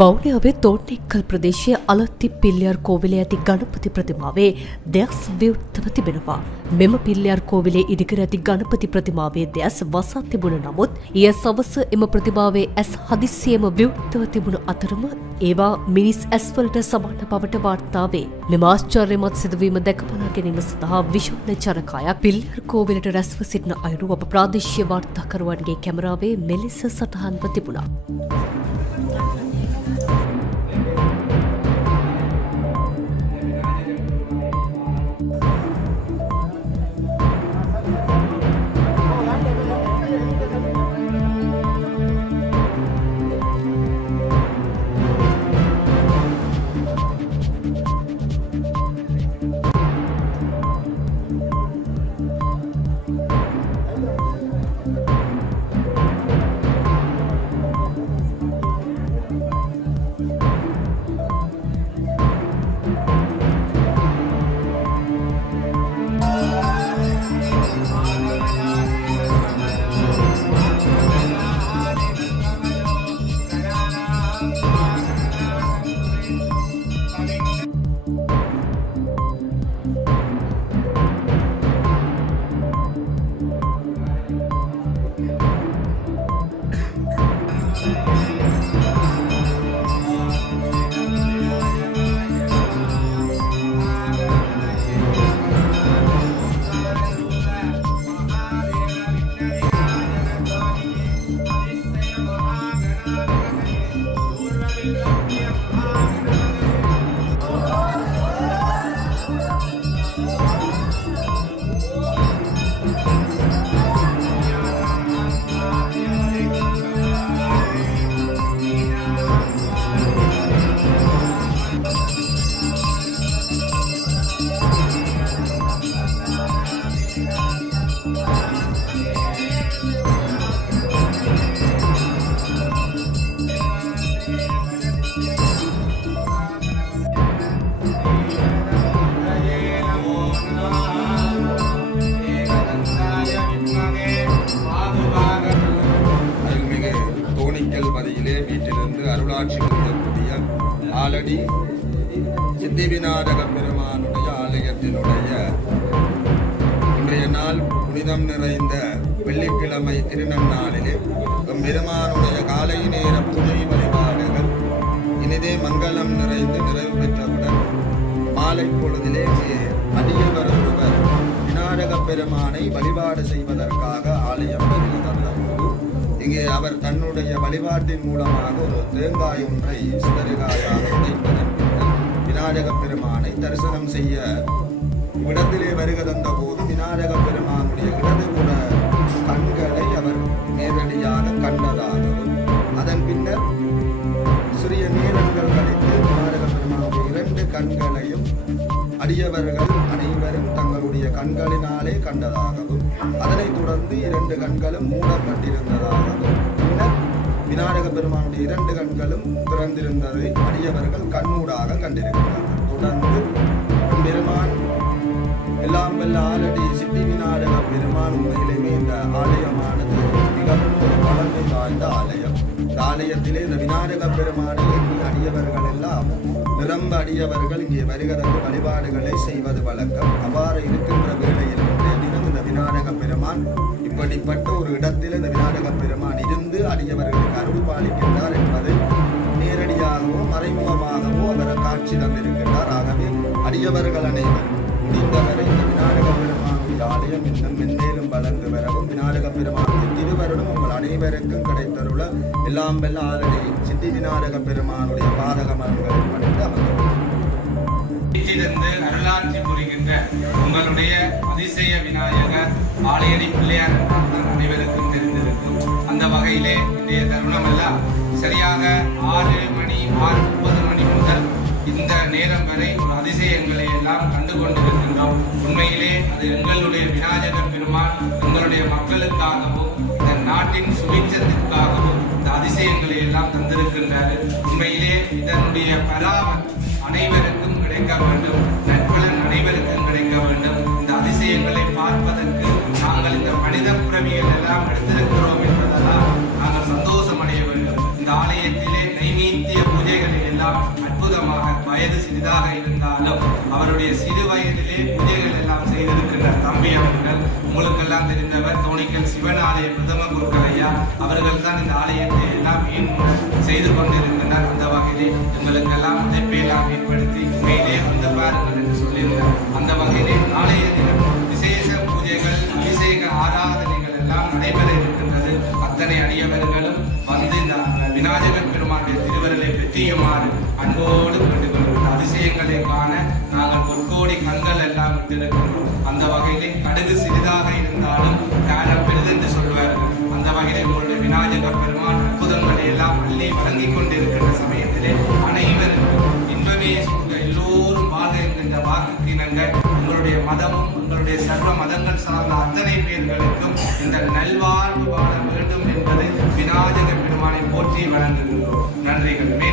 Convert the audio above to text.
වවුනියාවේ තෝට්නික්කල් ප්‍රදේශයේ අලත්ති පිල්ලියර් කෝවිලේ ඇති ගණපති ප්‍රතිමාවේ දෙස් විවෘතව තිබෙනවා. මෙම පිල්ලියර් කෝවිලේ ඉදිකර ඇති ගණපති ප්‍රතිමාවේ දෙස් වසා තිබුණ නමුත් ඊයේ සවස එම ප්‍රතිමාවේ ඇස් හදිස්සියෙම විවෘතව තිබුණ අතරම ඒවා මිනිස් ඇස්වලට සමාන බවට වාර්තා වේ. මෙම ආශ්චර්යමත් සිදුවීම දැක බලා ගැනීම සඳහා විශාල ජනකායක් පිල්ලියර් කෝවිලට රැස්ව සිටින අයුරු අප ප්‍රාදේශීය වාර්තාකරුවන්ගේ කැමරාවේ මෙලෙස සටහන්ව තිබුණා. அருளாட்சி புரியக்கூடிய ஆலடி சித்தி விநாயக பெருமானுடைய ஆலயத்தினுடைய இன்றைய நாள் புனிதம் நிறைந்த வெள்ளிக்கிழமை திருநன்னாளிலே பெருமானுடைய காலை நேர பூஜை வழிபாடுகள் இனிதே மங்களம் நிறைந்து நிறைவு பெற்றவுடன் மாலை பொழுதிலே அடியவர் ஒருவர் விநாயக பெருமானை வழிபாடு செய்வதற்காக ஆலயம் வருகின்ற போது இங்கே அவர் தன்னுடைய வழிபாட்டின் மூலமாக ஒரு தேங்காய் ஒன்றை சிதறுகாயாக உடைப்பதன் பின்னர் விநாயக பெருமானை தரிசனம் செய்ய இவ்விடத்திலே வருக தந்த போது விநாயக பெருமானுடைய இடதுபுற கண்களை அவர் நேரடியாக கண்டதாகவும் அதன் பின்னர் சிறிய நேரங்கள் கழித்து விநாயக பெருமானுடைய இரண்டு கண்களையும் அடியவர்கள் அனைவரும் தங்களுடைய கண்களினாலே கண்டதாகவும் அதனைத் தொடர்ந்து இரண்டு கண்களும் மூடப்பட்டிருந்ததாகவும் பின்னர் விநாயக பெருமானுடைய இரண்டு கண்களும் திறந்திருந்ததை அடியவர்கள் கண்ணூடாக கண்டிருக்கிறார்கள். தொடர்ந்து பெருமான் எல்லாம் வல்ல ஆலடி சித்தி விநாயக பெருமான் உண்மையிலேயே இந்த ஆலயமானது மிகவும் ஒரு பழமை வாய்ந்த ஆலயம். இந்த ஆலயத்திலே இந்த விநாயக பெருமானை எண்ணி அடியவர்கள் எல்லாம் நிரம்ப அடியவர்கள் இங்கே வருகிறது வழிபாடுகளை செய்வது வழக்கம். அவ்வாறு இருக்கின்ற வேளையில் தினம் இந்த விநாயக பெருமான் இப்படிப்பட்ட ஒரு இடத்தில் இந்த விநாயக பெருமான் இருந்து அடியவர்களுக்கு அருள் பாலிக்கின்றார் என்பதை நேரடியாகவோ மறைமுகமாகவோ அவர் காட்சி தந்திருக்கின்றார். ஆகவே அடியவர்கள் அனைவரும் முடிந்தவரை இந்த விநாயக பெருமானுடைய ஆலயம் இன்னும் மென்மேலும் வளர்ந்து வரவும் விநாயக பெருமானுடைய திருவருடம் உங்கள் அனைவருக்கும் கிடைத்தருள எல்லாம் வெல்ல ஆலடி சித்தி விநாயக பெருமானுடைய பாதக மரங்களை பணித்து அமர்ந்திருந்து அருளாட்சி புரிகின்ற உங்களுடைய அதிசய விநாயகர் ஆலயடி பிள்ளையார் அனைவருக்கும் தெரிந்திருக்கும். அந்த வகையிலே இன்றைய தருணம் எல்லாம் சரியாக 6:30 மணி முதல் இந்த நேரம் வரை ஒரு அதிசயங்களை எல்லாம் கண்டு கொண்டிருக்கின்றோம். உண்மையிலே அது எங்களுடைய விநாயகர் பெருமான் எங்களுடைய மக்களுக்காகவும் இந்த நாட்டின் சுபிட்சத்திற்காகவும் இந்த அதிசயங்களை எல்லாம் தந்திருக்கின்றார். உண்மையிலே இதனுடைய பராமர் அனைவருக்கும் கிடைக்க வேண்டும், நட்பலன் அனைவருக்கும் கிடைக்க வேண்டும். இந்த அதிசயங்களை பார்ப்பதற்கு நாங்கள் இந்த மனித பிறவிகள் எல்லாம் எடுத்திருக்கிறோம் என்பதெல்லாம் நாங்கள் சந்தோஷம் அடைய வேண்டும். இந்த ஆலயத்திலே நைவேத்திய பூஜை அற்புதமாக வயது சிறிதாக இருந்தாலும் அவருடைய சிறு வயதிலே பூஜைகள் எல்லாம் செய்திருக்கின்ற தம்பி அவர்கள், உங்களுக்கெல்லாம் தெரிந்தவர் தோணிக்கல் சிவன் ஆலய பிரதம குருக்கள் ஐயா அவர்கள் தான் இந்த ஆலயத்தை எல்லாம் செய்து கொண்டிருக்கின்றார். அந்த வகையிலே எங்களுக்கெல்லாம் அழைப்பையெல்லாம் ஏற்படுத்தி உண்மையிலே வந்து பாருங்கள் என்று சொல்லியிருந்தார். அந்த வகையிலே நாளைய தினம் விசேஷ பூஜைகள் அபிஷேக ஆராதனைகள் எல்லாம் நடைபெற இருக்கின்றது. அத்தனை அடியவர்களும் வந்து இந்த விநாயகர் பெருமானுடைய திருவருளை பெற்றியுமாறு அன்போடு கொண்டுகொள்ளும் அதிசயங்களை காண நாங்கள் பொற்கோடி கண்கள் எல்லாம் விட்டிருக்கின்றோம். அந்த வகையிலே கடுகு சிறிதாக இருந்தாலும் காரம் பெரிதென்று சொல்வார்கள். அந்த வகையிலே உங்களுடைய விநாயகர் பெருமான் அற்புதங்களை எல்லாம் அள்ளி வழங்கிக் கொண்டிருக்கின்ற சமயத்திலே அனைவருக்கும் இன்பமே சொல்க எல்லோரும் வாழ என்கின்ற வாக்குக்கு இணங்க உங்களுடைய மதமும் உங்களுடைய சர்வ மதங்கள் சார்ந்த அத்தனை பேர்களுக்கும் இந்த நல்ல